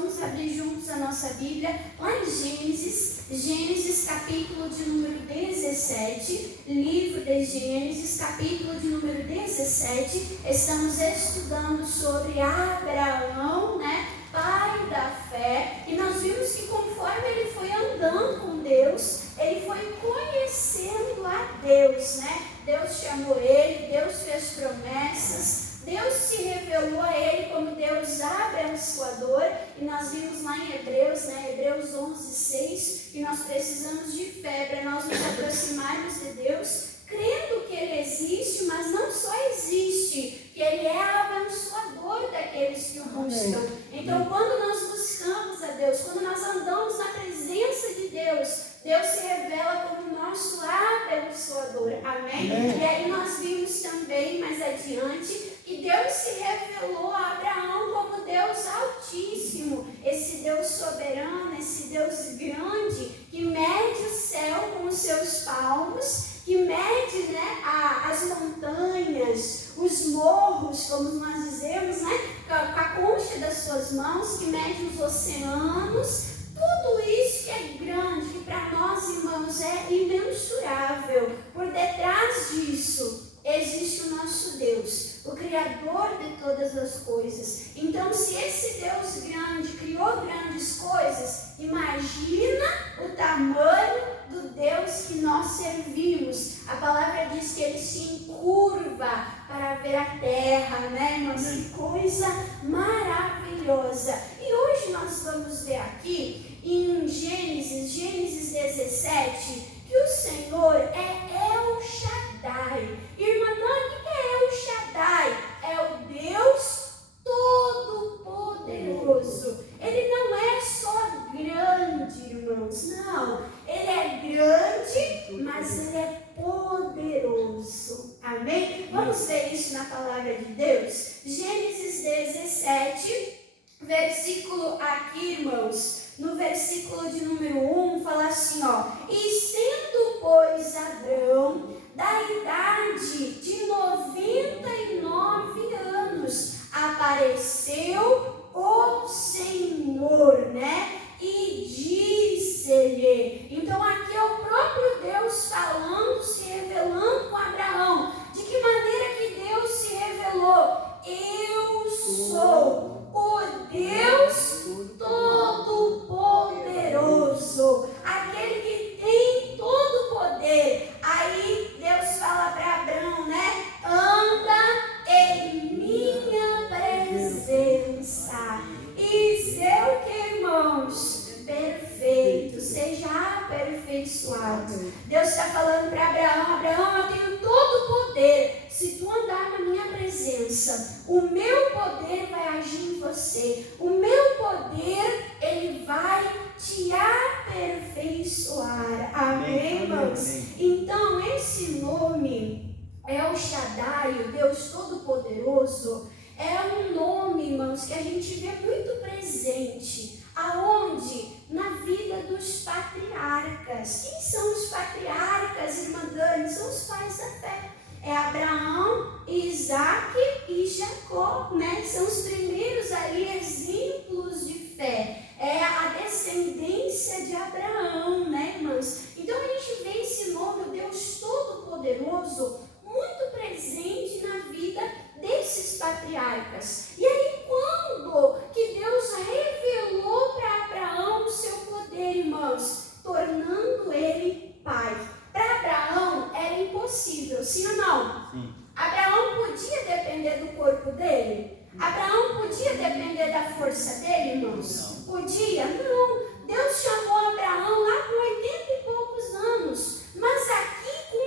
vamos abrir juntos a nossa Bíblia lá em Gênesis capítulo de número 17, livro de Gênesis capítulo de número 17, estamos estudando sobre Abraão, né, pai da fé, e nós vimos que conforme ele foi andando com Deus, ele foi conhecendo a Deus, né, Deus chamou ele, Deus fez promessas, Deus se revelou a ele como Deus abençoador, e nós vimos lá em Hebreus, né, Hebreus 11:6, que nós precisamos de fé para nós nos aproximarmos de Deus, crendo que Ele existe, mas não só existe, que Ele é abençoador daqueles que o buscam. Então, quando nós buscamos a Deus, quando nós andamos na presença de Deus, Deus se revela como nosso abençoador. Amém? E aí nós vimos também, mais adiante, que Deus se revelou a Abraão como Deus Altíssimo, esse Deus soberano, esse Deus grande, que mede o céu com os seus palmos, que mede, né, as montanhas, os morros, como nós dizemos, né, com a concha das suas mãos, que mede os oceanos, tudo isso que é grande, que para nós, irmãos, é imensurável. Por detrás disso existe o nosso Deus, o Criador de todas as coisas. Então, se esse Deus grande criou grandes coisas, imagina o tamanho do Deus que nós servimos. A palavra diz que ele se encurva para ver a terra, né, irmãos? Que coisa maravilhosa. E hoje nós vamos ver aqui em Gênesis 17, que o Senhor é El Shaddai. Irmã Dani, o que é El Shaddai? É o Deus Todo-Poderoso. Ele não é só grande, irmãos, não. Ele é grande, mas ele é poderoso. Amém? Vamos ver isso na palavra de Deus? Gênesis 17, versículo aqui, irmãos. No versículo de número 1, fala assim, ó: e sendo, pois, Abrão da idade de 99 anos, apareceu o Senhor, né? E disse-lhe. Então aqui é o próprio Deus falando, se revelando com Abraão. De que maneira que Deus se revelou? Eu sou o Deus Todo-Poderoso, aquele que tem todo o poder. Aí Deus fala para Abraão, né? Anda em minha presença e seu que, irmãos, perfeito, seja aperfeiçoado. Deus está falando para Abraão: Abraão, eu tenho todo o poder. Se tu andar na minha presença, o meu poder vai agir em você. O meu poder, ele vai te aperfeiçoar. Amém, irmãos? Então, esse nome, El Shaddai, o Deus Todo-Poderoso, é um nome, irmãos, que a gente vê muito presente. Aonde? Na vida dos patriarcas. Quem são os patriarcas, irmã Dani? São os pais da fé. É Abraão, Isaac e Jacó, né? São os primeiros ali exemplos de fé. É a descendência de Abraão, né, irmãos? Então a gente vê esse nome, o Deus Todo-Poderoso, muito presente na vida desses patriarcas. E aí, quando que Deus revelou para Abraão o seu poder, irmãos? Tornando ele pai. Para Abraão era impossível, sim ou não? Sim. Abraão podia depender do corpo dele? Abraão podia depender da força dele, irmãos? Não. Podia? Não. Deus chamou Abraão lá com 80 e poucos anos. Mas aqui com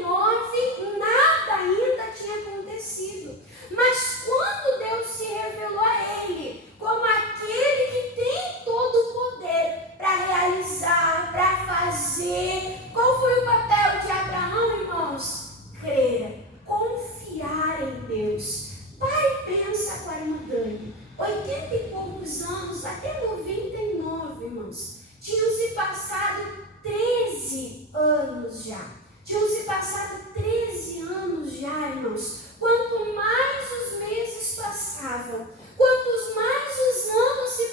99, nada ainda tinha acontecido. Mas quando Deus se revelou a ele como aquele que tem todo o poder para realizar, para fazer, qual foi o papel de Abraão, irmãos? Crer, confiar em Deus. Pai, pensa com a irmã Dani, 80 e poucos anos, até 99, irmãos, tinham se passado 13 anos já. Tinham se passado 13 anos já, irmãos. Quanto mais os meses passavam, quantos mais os anos se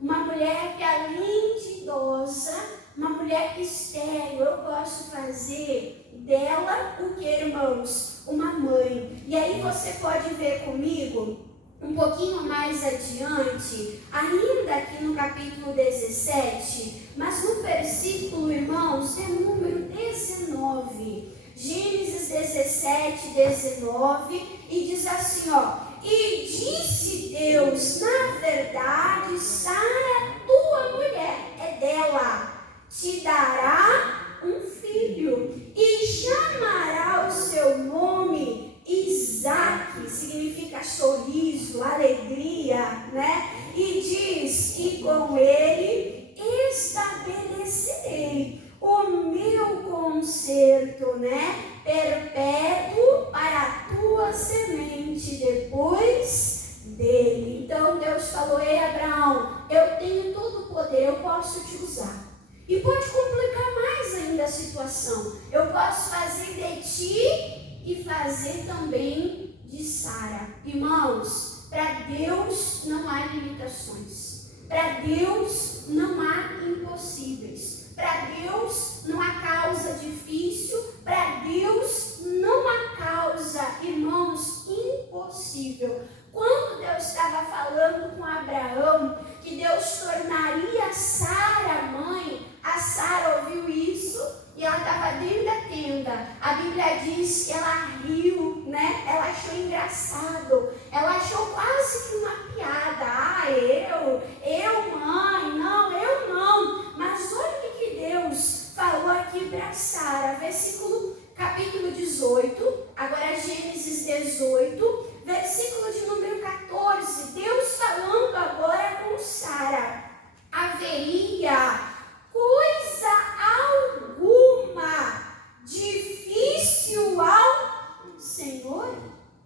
uma mulher que além de idosa, uma mulher estéril, eu posso fazer dela o que, irmãos? Uma mãe. E aí você pode ver comigo, um pouquinho mais adiante, ainda aqui no capítulo 17, mas no versículo, irmãos, é número 19. Gênesis 17, 19, e diz assim, ó: e disse Deus, na verdade, Sara, tua mulher, é dela, te dará um filho, e chamará o seu nome Isaque, significa sorriso, alegria, né? E diz, e com ele estabelecerei o meu concerto, né? Perpétuo para a tua semente depois dele. Então Deus falou: ei, Abraão, eu tenho todo o poder, eu posso te usar. E pode complicar mais ainda a situação. Eu posso fazer de ti e fazer também de Sara. Irmãos, para Deus não há limitações. Para Deus não há impossíveis. Para Deus não há causa difícil. Para Deus não há causa, irmãos, impossível. Quando Deus estava falando com Abraão que Deus tornaria Sara mãe, a Sara ouviu isso e ela estava dentro da tenda. A Bíblia diz que ela riu, né? Ela achou engraçado. Ela achou quase que uma piada. Ah, eu mãe, não, eu não. Mas olha o que Deus falou aqui para Sara. Capítulo 18, agora Gênesis 18, versículo de número 14. Deus falando agora com Sara. Haveria coisa alguma difícil ao Senhor?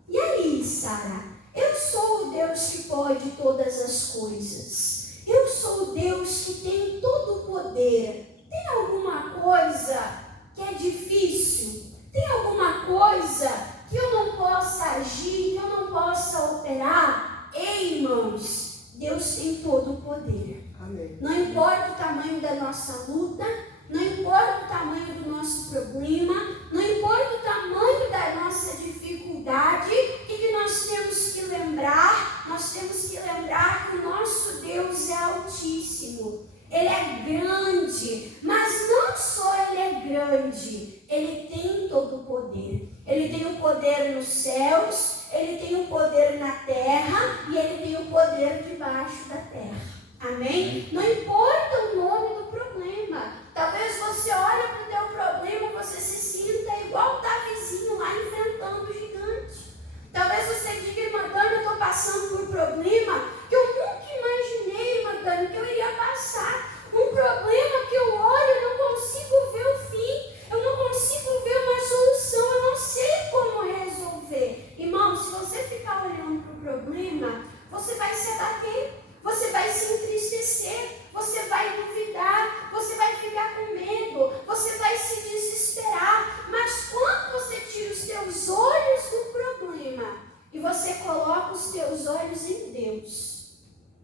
E aí, Sara? Eu sou o Deus que pode todas as coisas. Eu sou o Deus que tem todo o poder. Tem alguma coisa que é difícil? Tem alguma coisa que eu não possa agir, que eu não possa operar? Ei, irmãos, Deus tem todo o poder. Amém. Não importa o tamanho da nossa luta, não importa o tamanho do nosso problema, não importa o tamanho da nossa dificuldade, o que nós temos que lembrar? Nós temos que lembrar que o nosso Deus é altíssimo. Ele é grande, mas não só ele é grande, ele tem todo o poder. Ele tem o poder nos céus, ele tem o poder na terra e ele tem o poder debaixo da terra. Amém? Não importa o nome do problema. Talvez você olhe para o teu problema, você se sinta igual o Davizinho lá enfrentando o gigante. Talvez você diga: irmã Dani, eu estou passando por um problema que eu nunca imaginei, irmã Dani, que eu iria passar. Um problema que eu olho e não consigo ver o fim, eu não consigo ver uma solução, eu não sei como resolver. Irmão, se você ficar olhando para o problema, você vai se abater, você vai se entristecer, você vai duvidar, você vai ficar com medo, você vai se desesperar. Mas quando você tira os teus olhos do problema e você coloca os teus olhos em Deus,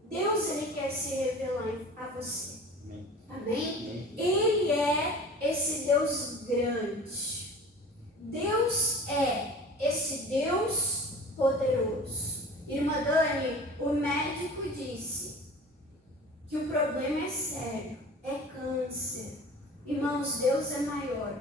Deus, ele quer se revelar a você. Amém? Ele é esse Deus grande. Deus é esse Deus poderoso. Irmã Dani, o médico disse que o problema é sério, é câncer. Irmãos, Deus é maior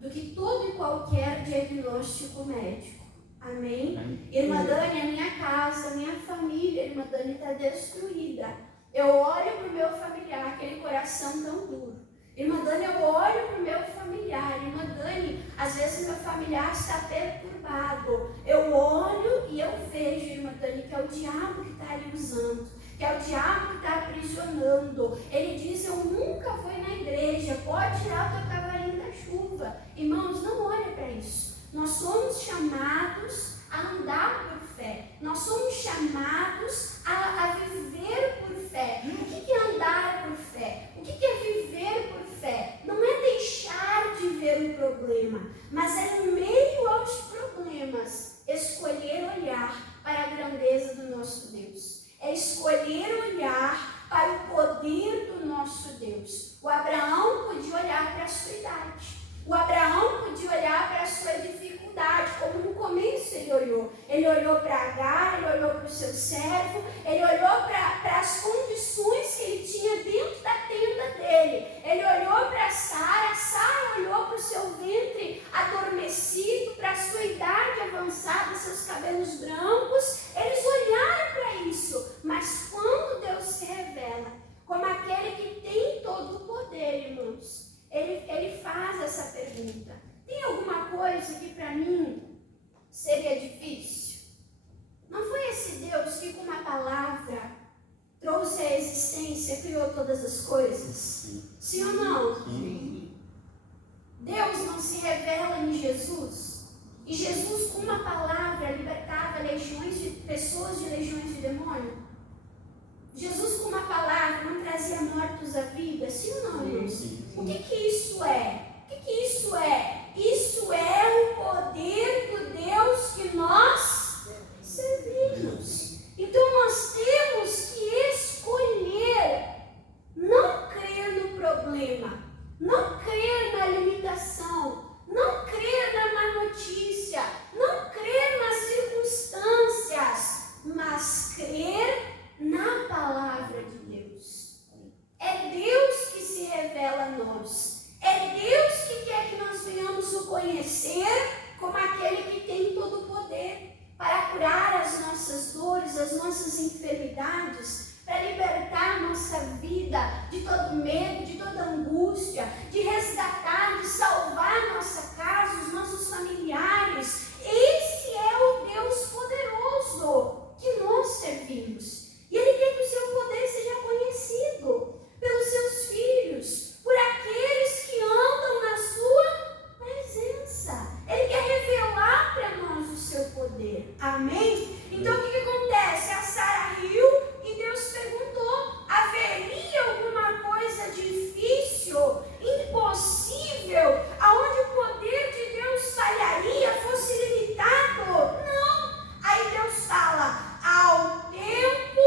do que todo e qualquer diagnóstico médico. Amém? Irmã Dani, a minha casa, a minha família, irmã Dani, está destruída. Eu olho para o meu familiar, aquele coração tão duro. Irmã Dani, eu olho para o meu familiar. Irmã Dani, às vezes meu familiar está perturbado. Eu olho e eu vejo, irmã Dani, que é o diabo que está ali usando, que é o diabo que está aprisionando. Ele diz: eu nunca fui na igreja, pode tirar o teu cavalinho da chuva. Irmãos, não olha para isso. Nós somos chamados a andar por fé. Nós somos chamados a viver por fé. O que é andar por fé? O que é viver por fé? Não é deixar de ver o problema, mas é no meio aos problemas escolher olhar para a grandeza do nosso Deus. É escolher olhar para o poder olhou para Agar, ele olhou para o seu servo, ele olhou para as condições que ele tinha dentro da tenda dele. Ele olhou para Sara, Sara olhou para o seu ventre adormecido, para a sua idade avançada, seus cabelos brancos. Eles olharam para isso, mas quando Deus se revela como aquele que tem todo o poder, irmãos, ele faz essa pergunta: tem alguma coisa que para mim seria difícil? Não foi esse Deus que com uma palavra trouxe a existência, criou todas as coisas? Sim ou não? Sim. Deus não se revela em Jesus? E Jesus com uma palavra libertava legiões de pessoas de legiões de demônio? Jesus com uma palavra não trazia mortos à vida? Sim ou não, irmãos? O que isso é? O que isso é? Isso é o poder do Deus que nós servimos. Então nós temos que escolher não crer no problema, não crer na limitação, não crer na má notícia, não crer nas circunstâncias, mas crer na palavra de Deus. É Deus que se revela a nós. É Deus que quer que nós venhamos o conhecer como aquele que tem todo o poder para curar as nossas dores, as nossas enfermidades, para libertar a nossa vida de todo medo, de toda angústia, de resgatar, de salvar nossa casa, os nossos familiares. Esse é o Deus poderoso que nós servimos. E Ele quer que o seu poder seja conhecido pelos seus filhos, por aqueles que andam na sua presença. Ele quer revelar para nós o seu poder. Amém? Então o que acontece? A Sara riu e Deus perguntou: haveria alguma coisa difícil, impossível, aonde o poder de Deus falharia, fosse limitado? Não. Aí Deus fala: ao tempo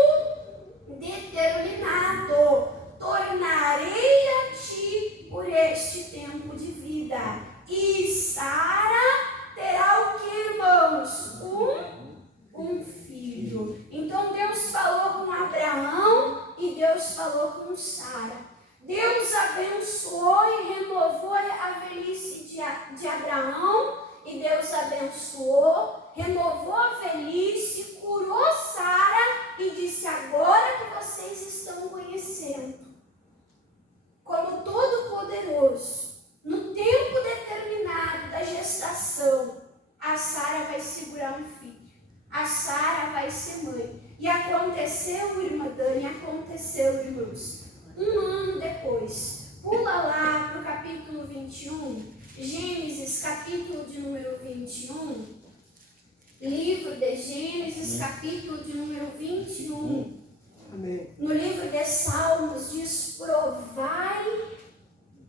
determinado, tornarei a ti por este tempo de vida. E Sara terá o que, irmãos? Um filho. Então Deus falou com Abraão e Deus falou com Sara. Deus abençoou e renovou a velhice de Abraão, e Deus abençoou, renovou a velhice, curou Sara e disse: agora que vocês estão conhecendo como Todo-Poderoso, no tempo determinado da gestação, a Sara vai segurar um filho, a Sara vai ser mãe. E aconteceu, irmã Dani, aconteceu, irmãos, um ano depois. Pula lá para o capítulo 21, Gênesis, capítulo de número 21, livro de Gênesis, capítulo de número 21. Amém. No livro de Salmos diz: provai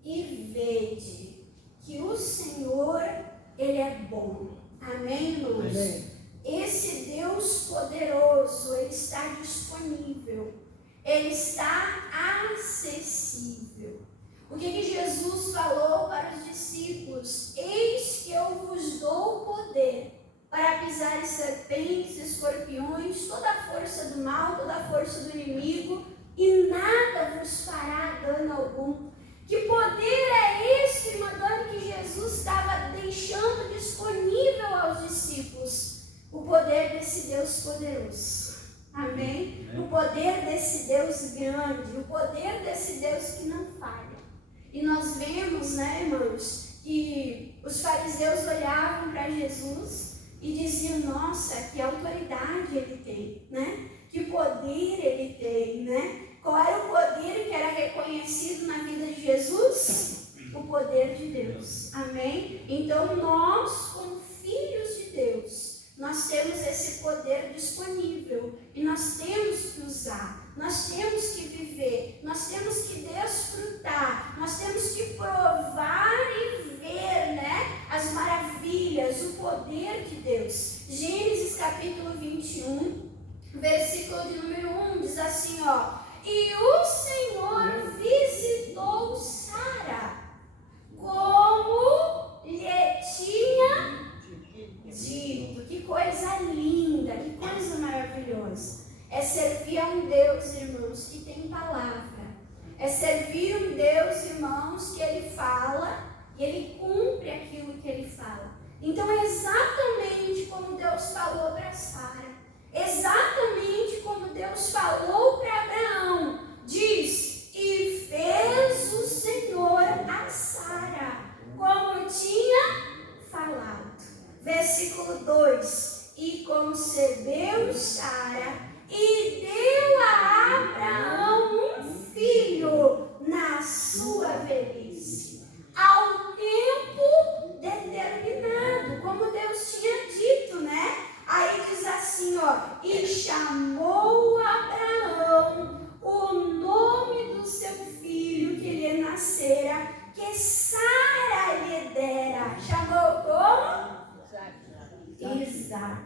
e vede que o Senhor, Ele é bom. Amém, irmãos? Amém. Esse Deus poderoso, Ele está disponível, Ele está acessível. O que Jesus falou para os discípulos? Eis que eu vos dou o poder para pisar serpentes, escorpiões, toda a força do mal, toda a força do inimigo, e nada vos fará dano algum. Que poder é esse, irmã Dani, que Jesus estava deixando disponível aos discípulos? O poder desse Deus poderoso. Amém? O poder desse Deus grande, o poder desse Deus que não falha. E nós vemos, né, irmãos, que os fariseus olhavam para Jesus e diziam: nossa, que autoridade ele tem, né? Que poder ele tem, né? Qual era o poder que era reconhecido na vida de Jesus? O poder de Deus. Amém? Então nós, como filhos de Deus, nós temos esse poder disponível e nós temos que usar, nós temos que viver, nós temos que desfrutar, nós temos que provar e ver, né, as maravilhas, o poder de Deus. Gênesis capítulo 21, versículo de número 1 diz assim, ó: e o Senhor visitou Sara como lhe tinha dito. Que coisa linda, É servir a um Deus, irmãos, que tem palavra. É servir um Deus, irmãos, que Ele fala e Ele cumpre aquilo que Ele fala. Então é exatamente como Deus falou para Sara. Exatamente como Deus falou para Abraão. Diz, e fez o Senhor a Sara, como tinha falado. Versículo 2. E concebeu Sara e deu a Abraão um filho na sua velhice, ao tempo determinado, como Deus tinha dito, né? Aí diz assim, ó, e chamou Abraão o nome do seu filho que lhe nascera, que Sara lhe dera. Chamou como? Isaac.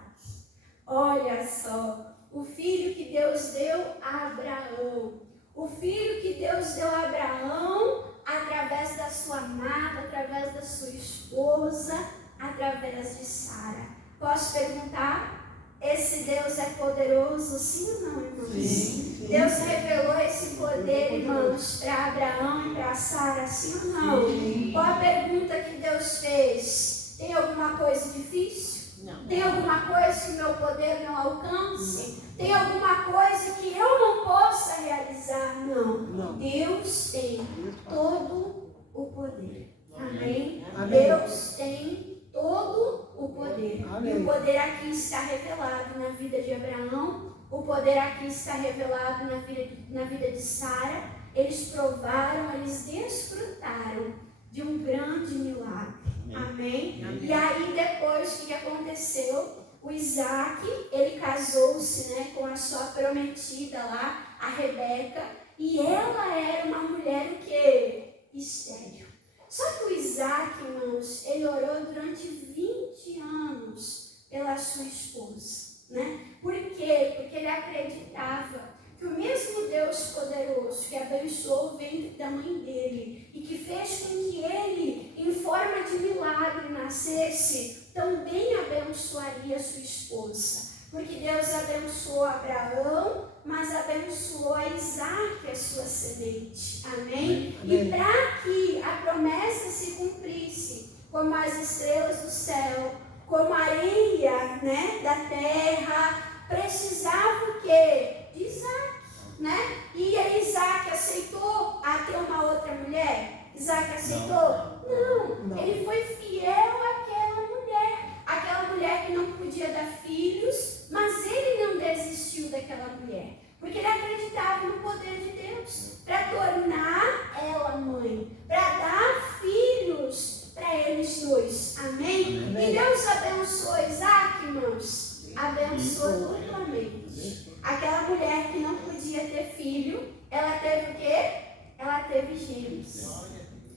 Olha só, o filho que Deus deu a Abraão. O filho que Deus deu a Abraão através da sua amada, através da sua esposa, através de Sara. Posso perguntar? Esse Deus é poderoso, sim ou não, irmãos? Sim. Deus revelou esse poder, irmãos, para Abraão e para Sara, sim ou não? Sim. Qual a pergunta que Deus fez? Tem alguma coisa difícil? Não. Tem alguma coisa que o meu poder não alcance? Tem alguma coisa que eu não possa realizar? Não. Deus tem todo o poder. Amém? Deus tem todo o poder. Amém. E o poder aqui está revelado na vida de Abraão. O poder aqui está revelado na vida de Sara. Eles provaram, eles desfrutaram de um grande milagre. Amém? Amém? E aí depois, o que aconteceu? O Isaac, ele casou-se, né, com a sua prometida lá, a Rebeca, e ela era uma mulher o quê? Estéril. Só que o Isaac, irmãos, ele orou durante 20 anos pela sua esposa, né? Por quê? Porque ele acreditava que o mesmo Deus poderoso que abençoou o ventre da mãe dele e que fez com que ele, em forma de milagre, nascesse, também abençoaria sua esposa. Porque Deus abençoou Abraão, mas abençoou a Isaac, a sua semente. Amém? Amém. E para que a promessa se cumprisse, como as estrelas do céu, como a areia, né, da terra, precisava o quê? De Isaac, né? E Isaac aceitou a ter uma outra mulher? Isaac aceitou? Não. Ele foi fiel àquela mulher que não podia dar filhos, mas ele não desistiu daquela mulher, porque ele acreditava no poder de Deus para tornar ela mãe, para dar filhos para eles dois. Amém? Amém? E Deus abençoou Isaac, irmãos, abençoou duplamente. Aquela mulher que não podia ter filho, ela teve o quê? Ela teve gêmeos.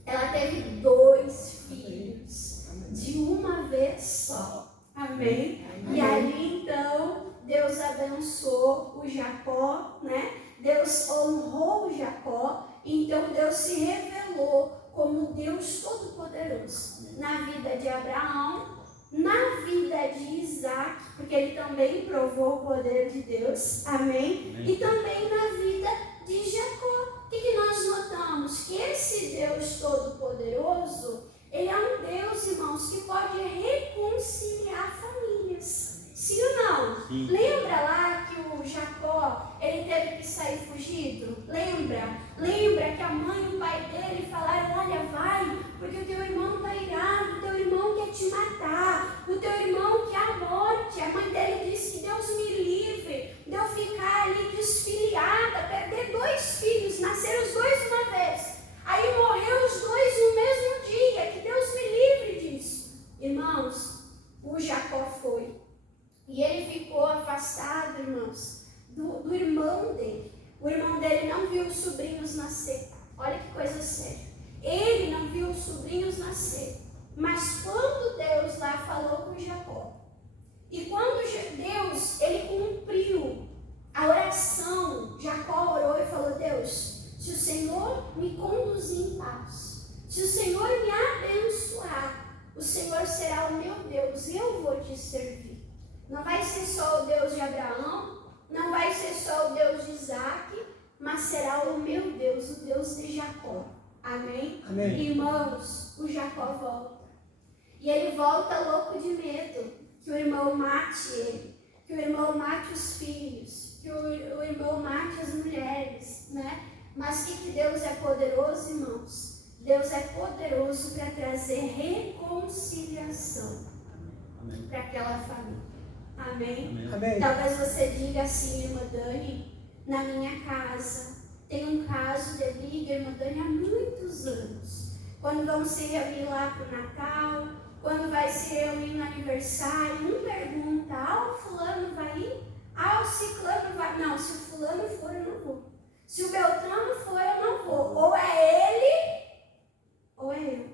Ela teve 2 filhos de uma vez só. Amém? Amém? E ali então Deus abençoou o Jacó, né? Deus honrou o Jacó. Então Deus se revelou como Deus Todo-Poderoso na vida de Abraão, na vida de Isaac, porque ele também provou o poder de Deus. Amém? E também na vida de Jacó. O que nós notamos? Que esse Deus Todo-Poderoso, ele é um Deus, irmãos, que pode reconciliar famílias. Sim ou não? Sim. Lembra lá que o Jacó, ele teve que sair fugido? Lembra? Lembra que a mãe e o pai dele falaram, olha, vai, porque o teu irmão está irado, o teu irmão quer te matar, o teu irmão quer a morte. A mãe dele disse que Deus me livre de eu ficar ali desfiliada, perder 2 filhos, nasceram os 2 de uma vez. Aí morreu os 2 no mesmo dia, que Deus me livre disso. Irmãos, o Jacó foi. E ele ficou afastado, irmãos, do irmão dele. O irmão dele não viu os sobrinhos nascer. Olha que coisa séria. Ele não viu os sobrinhos nascer. Mas quando Deus lá falou com Jacó, e quando Deus, ele cumpriu a oração, Jacó orou e falou, Deus, se o Senhor me conduzir em paz, se o Senhor me abençoar, o Senhor será o meu Deus, eu vou te servir. Não vai ser só o Deus de Abraão, não vai ser só o Deus de Isaac, mas será o meu Deus, o Deus de Jacó. Amém? Amém. Irmãos, o Jacó volta. E ele volta louco de medo que o irmão mate ele, que o irmão mate os filhos, que o irmão mate as mulheres, né? Mas que Deus é poderoso, irmãos? Deus é poderoso para trazer reconciliação para aquela família. Amém? Amém. Talvez você diga assim, irmã Dani, na minha casa tem um caso de briga, irmã Dani, há muitos anos. Quando vamos se reunir lá para o Natal, quando vai se reunir no aniversário, um pergunta, o fulano vai ir? O ciclano vai? Não, se o fulano for, eu não vou. Se o Beltrano for, eu não vou. Ou é ele, ou é eu.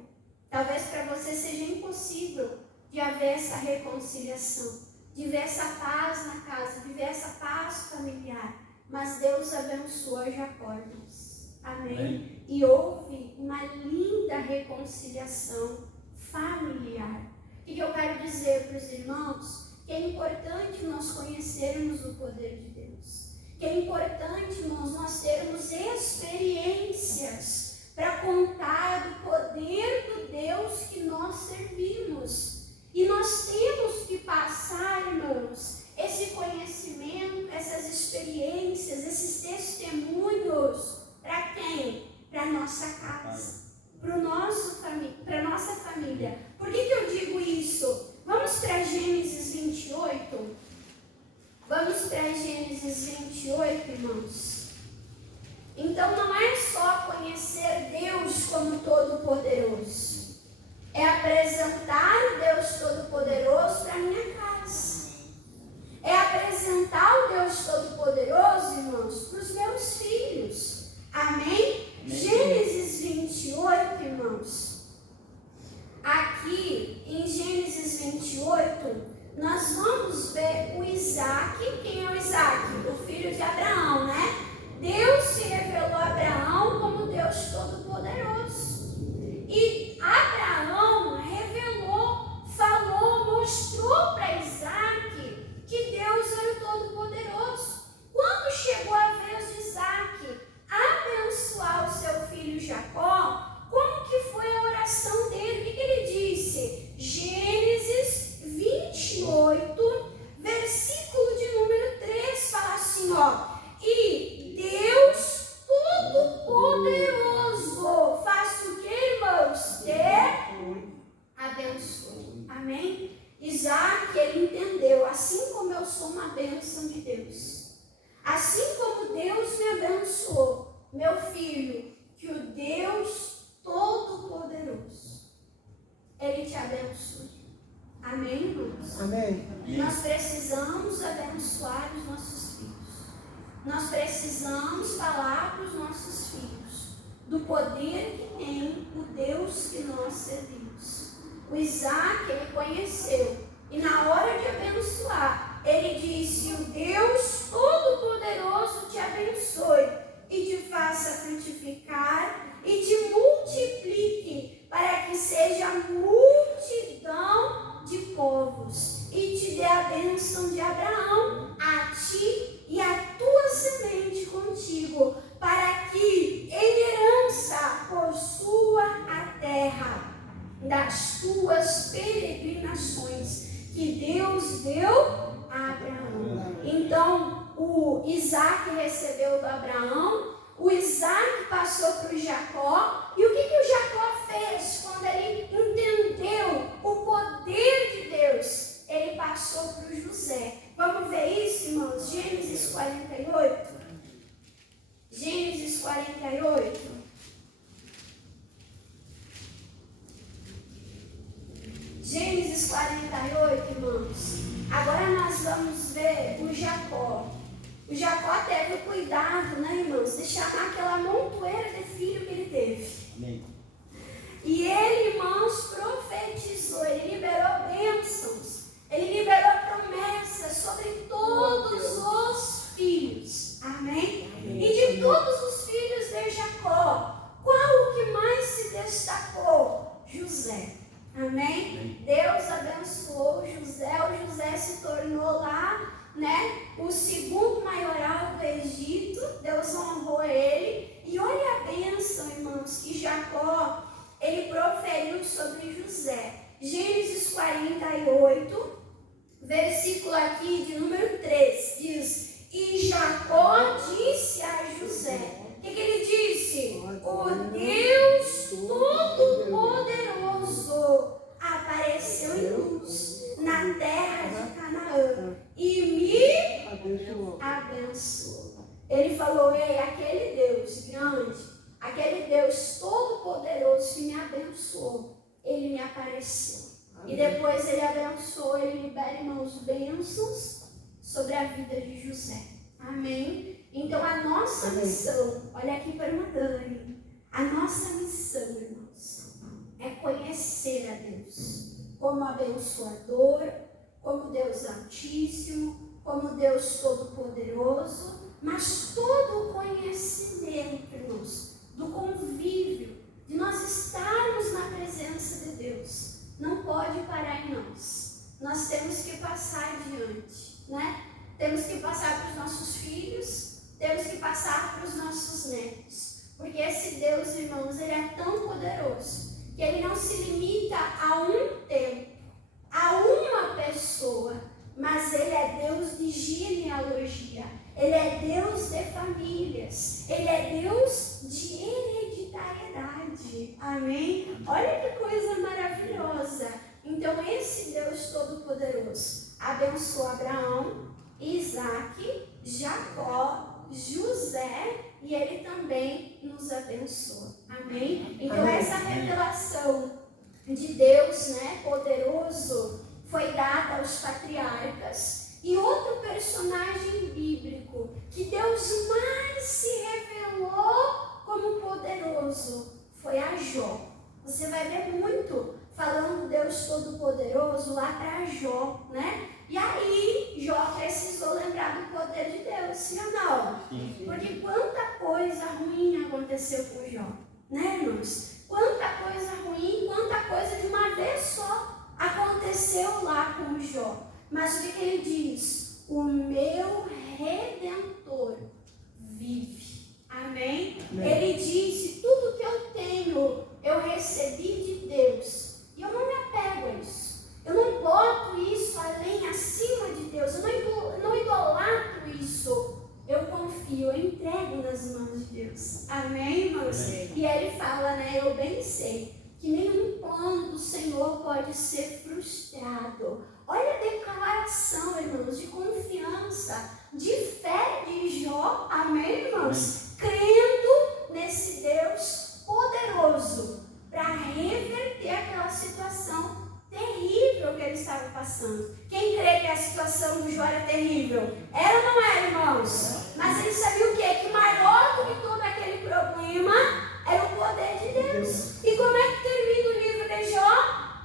Talvez para você seja impossível de haver essa reconciliação, de ver essa paz na casa, de ver essa paz familiar. Mas Deus abençoou Jacó, irmãos. Amém? E houve uma linda reconciliação familiar. O que eu quero dizer para os irmãos? Que é importante nós conhecermos o poder de Deus. Que é importante, irmãos, nós termos experiências para contar do poder do Deus que nós servimos. E nós temos que passar, irmãos, esse conhecimento, essas experiências, esses testemunhos, para quem? Para a nossa casa, para a nossa família. Por que eu digo isso? Vamos para Gênesis 28. Vamos para Gênesis 28, irmãos. Então não é só conhecer Deus como Todo-Poderoso. É apresentar o Deus Todo-Poderoso para a minha casa. É apresentar o Deus Todo-Poderoso, irmãos, para os meus filhos. Amém? Gênesis 28, irmãos. Aqui em Gênesis 28, nós vamos ver o Isaac. Quem é o Isaac? O filho de Abraão, né? Deus se revelou a Abraão como Deus Todo-Poderoso. E Abraão revelou, falou, mostrou para Isaac que Deus era o Todo-Poderoso. Quando chegou a vez de Isaac abençoar o seu filho Jacó, como que foi a oração dele? O que ele disse? Gênesis 28, versículo de número 3, fala assim, e Deus Todo-Poderoso faça o que, irmãos? Abençoe. Amém? Isaac, ele entendeu, assim como eu sou uma bênção de Deus, assim como Deus me abençoou, meu filho, que o Deus Todo-Poderoso, ele te abençoe. Amém, irmãos? Amém. Nós precisamos abençoar os nossos filhos. Nós precisamos falar para os nossos filhos do poder que tem o Deus que nós servimos. O Isaac, ele conheceu, e na hora de abençoar, ele disse, o Deus Todo-Poderoso te abençoe e te faça frutificar e te multiplique para que seja multidão de povos e te dê a bênção de Abraão a ti e a tua semente contigo, para que em herança possua a terra das tuas peregrinações que Deus deu a Abraão. Então o Isaac recebeu do Abraão, o Isaac passou para o Jacó, e o que o Jacó fez quando ele entendeu o poder de Deus? Ele passou para o José. Vamos ver isso, irmãos? Gênesis 48. Gênesis 48. Gênesis 48, irmãos. Agora nós vamos ver o Jacó. O Jacó teve o cuidado, né, irmãos, de chamar aquela montoeira de filho que ele teve. Amém. E ele, irmãos, profetizou, ele liberou bênçãos, ele liberou promessas sobre todos os filhos. Amém? E de todos os filhos de Jacó, qual o que mais se destacou? José. Amém? Deus abençoou José, o José se tornou lá né, o segundo maioral do Egito. Deus honrou ele. E olha a bênção, irmãos, que Jacó, ele proferiu sobre José. Gênesis 48, versículo aqui de número 3, diz: e Jacó disse a José. O que ele disse? O Deus Todo-Poderoso apareceu em luz na terra de Canaã e me abençoou. Ele falou: ei, aquele Deus grande, aquele Deus Todo-Poderoso que me abençoou, ele me apareceu. E depois ele abençoou, ele libera, irmãos, bênçãos sobre a vida de José. Amém? Então a nossa missão, olha aqui para o Dani, a nossa missão, irmãos, é conhecer a Deus como abençoador, como Deus Altíssimo, como Deus Todo-Poderoso, mas todo o conhecimento, irmãos, do convívio, de nós estarmos na presença de Deus, não pode parar em nós. Nós temos que passar adiante, né? Temos que passar para os nossos filhos, temos que passar para os nossos netos. Porque esse Deus, irmãos, ele é tão poderoso que ele não se limita a um tempo, a uma pessoa, mas ele é Deus de genealogia, ele é Deus de famílias, ele é Deus de hereditariedade. Amém? Olha que coisa maravilhosa. Então esse Deus Todo-Poderoso abençoou Abraão, Isaac, Jacó, José, e ele também nos abençoa. Amém? Então essa revelação de Deus, né, poderoso, foi dada aos patriarcas. E outro personagem bíblico que Deus mais se revelou como poderoso foi a Jó. Você vai ver muito falando Deus Todo-Poderoso lá para Jó, né? E aí Jó precisou lembrar do poder de Deus, sim ou não? Porque quanta coisa ruim aconteceu com Jó, né, irmãos? Quanta coisa ruim, quanta coisa de uma vez só aconteceu lá com Jó. Mas o que ele diz? O meu Redentor vive. Amém? Ele disse: tudo que eu tenho, eu recebi de Deus. E eu não me apego a isso. Eu não boto isso além, acima de Deus. Eu não idolatro isso. Eu confio, eu entrego nas mãos de Deus. Amém, irmãos? Amém. E ele fala, né? Eu bem sei que nenhum plano do Senhor pode ser frustrado. Olha a declaração, irmãos, de confiança, de fé de Jó. Amém, irmãos? Crendo nesse Deus poderoso para reverter aquela situação terrível que ele estava passando. Quem crê que a situação do Jó era terrível? Era ou não era, irmãos? Mas ele sabia o quê? Que maior do que todo aquele problema era o poder de Deus. E como é que termina o livro de Jó?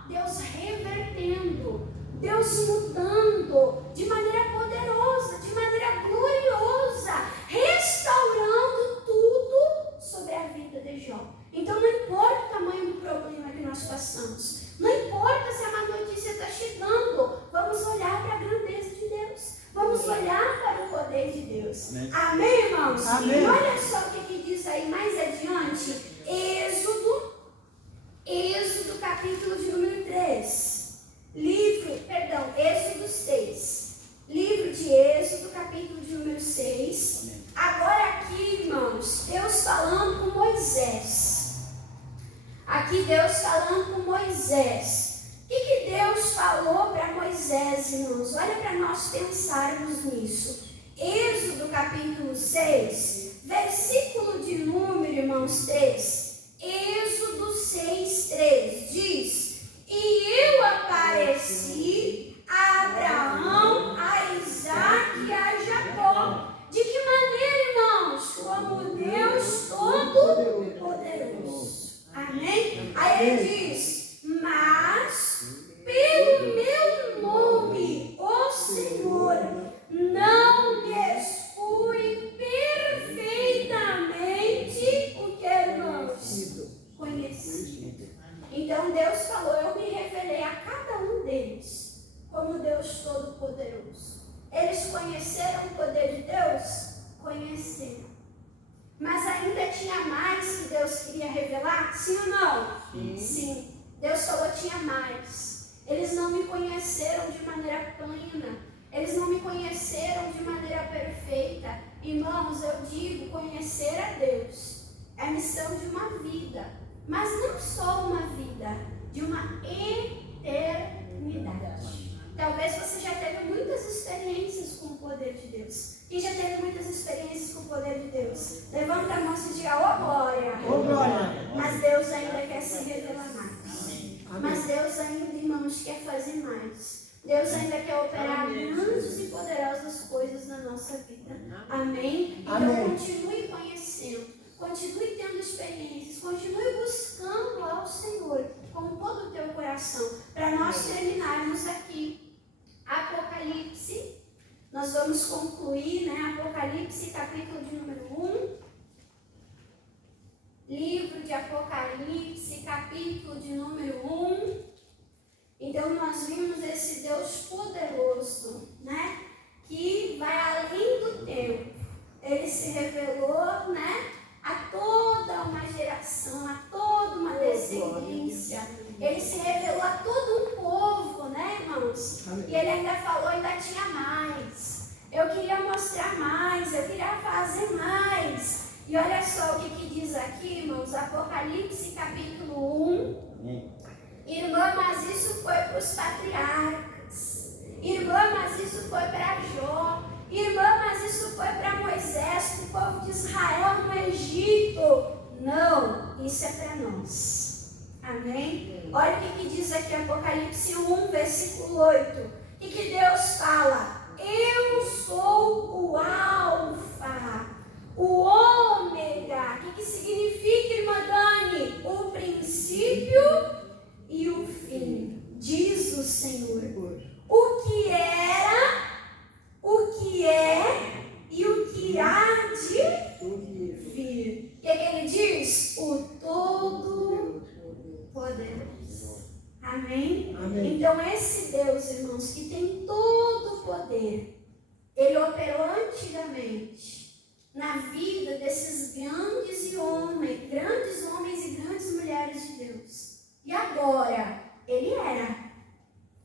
Deus revertendo, Deus mudando de maneira poderosa, de maneira gloriosa, restaurando tudo sobre a vida de Jó. Então não importa o tamanho do problema que nós passamos, não importa se a má notícia está chegando, vamos olhar para a grandeza de Deus, vamos olhar para o poder de Deus. Amém, amém, irmãos? Amém. E olha só o que diz aí mais adiante, Êxodo capítulo de número 3. Êxodo 6. Livro de Êxodo, capítulo de número 6. Amém. Agora aqui, irmãos, Deus falando com Moisés. Aqui Deus falando com Moisés. O que Deus falou para Moisés, irmãos? Olha para nós pensarmos nisso. Êxodo capítulo 6, versículo de número, irmãos, 3. Êxodo 6, 3 diz: e eu apareci a Abraão, a Isaac e a Jacó. De que maneira, irmãos? Como Deus Todo-Poderoso. Amém? Aí ele diz: mas pelo meu nome, ó Senhor, não descui perfeitamente o que, irmãos? Conhecido. Então Deus falou tinha mais que Deus queria revelar? Sim ou não? Sim. Deus falou tinha mais. Eles não me conheceram de maneira plena. Eles não me conheceram de maneira perfeita. Irmãos, eu digo, conhecer a Deus é a missão de uma vida. Mas não só uma vida, de uma eternidade. Talvez você já teve muitas experiências com o poder de Deus. Quem já teve muitas experiências com o poder de Deus? Levanta a mão e diga, ó glória. Ô glória. Mas Deus ainda quer se revelar mais. Mas Deus ainda, irmãos, quer fazer mais. Deus ainda quer operar grandes e poderosas coisas na nossa vida. Amém? Então continue conhecendo, continue tendo experiências, continue buscando ao Senhor com todo o teu coração. Para nós terminarmos aqui, Apocalipse, nós vamos concluir, né? Apocalipse, capítulo de número 1. Livro de Apocalipse, capítulo de número 1. Então, nós vimos esse Deus poderoso, né? Que vai além do tempo. Ele se revelou, né? A toda uma geração, a toda uma descendência. Ele se revelou a todo um povo, né, irmãos? E ele ainda falou, ainda tinha mais. Eu queria mostrar mais, eu queria fazer mais. E olha só o que diz aqui, irmãos, Apocalipse capítulo 1. Irmã, mas isso foi para os patriarcas. Irmã, mas isso foi para Jó. Irmã, mas isso foi para Moisés, para o povo de Israel no Egito. Não, isso é para nós. Amém? Olha o que diz aqui Apocalipse 1, versículo 8. E que Deus fala, eu sou o Alfa, o Ômega. O que significa, irmã Dani? O princípio e o fim, diz o Senhor. O que era, o que é e o que há de vir. O que ele diz? O Todo-Poderoso. Amém? Amém? Então esse Deus, irmãos, que tem todo o poder, ele operou antigamente na vida desses grandes homens e grandes mulheres de Deus. E agora, ele era,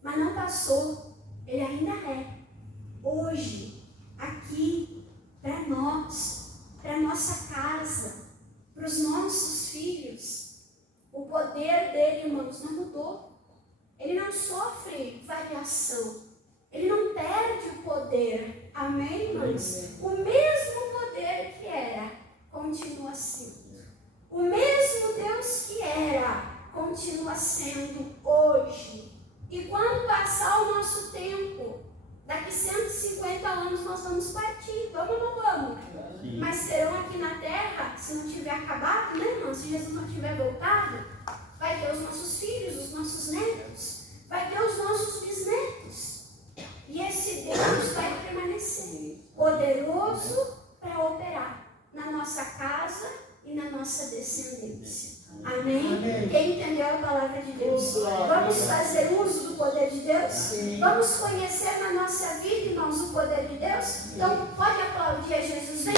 mas não passou, ele ainda é. Hoje, aqui, para nós, para nossa casa, para os nossos filhos, o poder dele, irmãos, não mudou. Ele não sofre variação, ele não perde o poder. Amém, irmãos? O mesmo poder que era, continua sendo. O mesmo Deus que era, continua sendo hoje. E quando passar o nosso tempo, daqui 150 anos nós vamos partir. Vamos ou não vamos? Sim. Mas serão aqui na terra, se não tiver acabado, né, irmão? Se Jesus não tiver voltado, vai ter os nossos filhos, os nossos netos, vai ter os nossos bisnetos. E esse Deus vai permanecer poderoso para operar na nossa casa e na nossa descendência. Amém? Amém? Quem entendeu a palavra de Deus? Vamos fazer uso do poder de Deus? Sim. Vamos conhecer na nossa vida, irmãos, o poder de Deus? Então, pode aplaudir a Jesus. Vem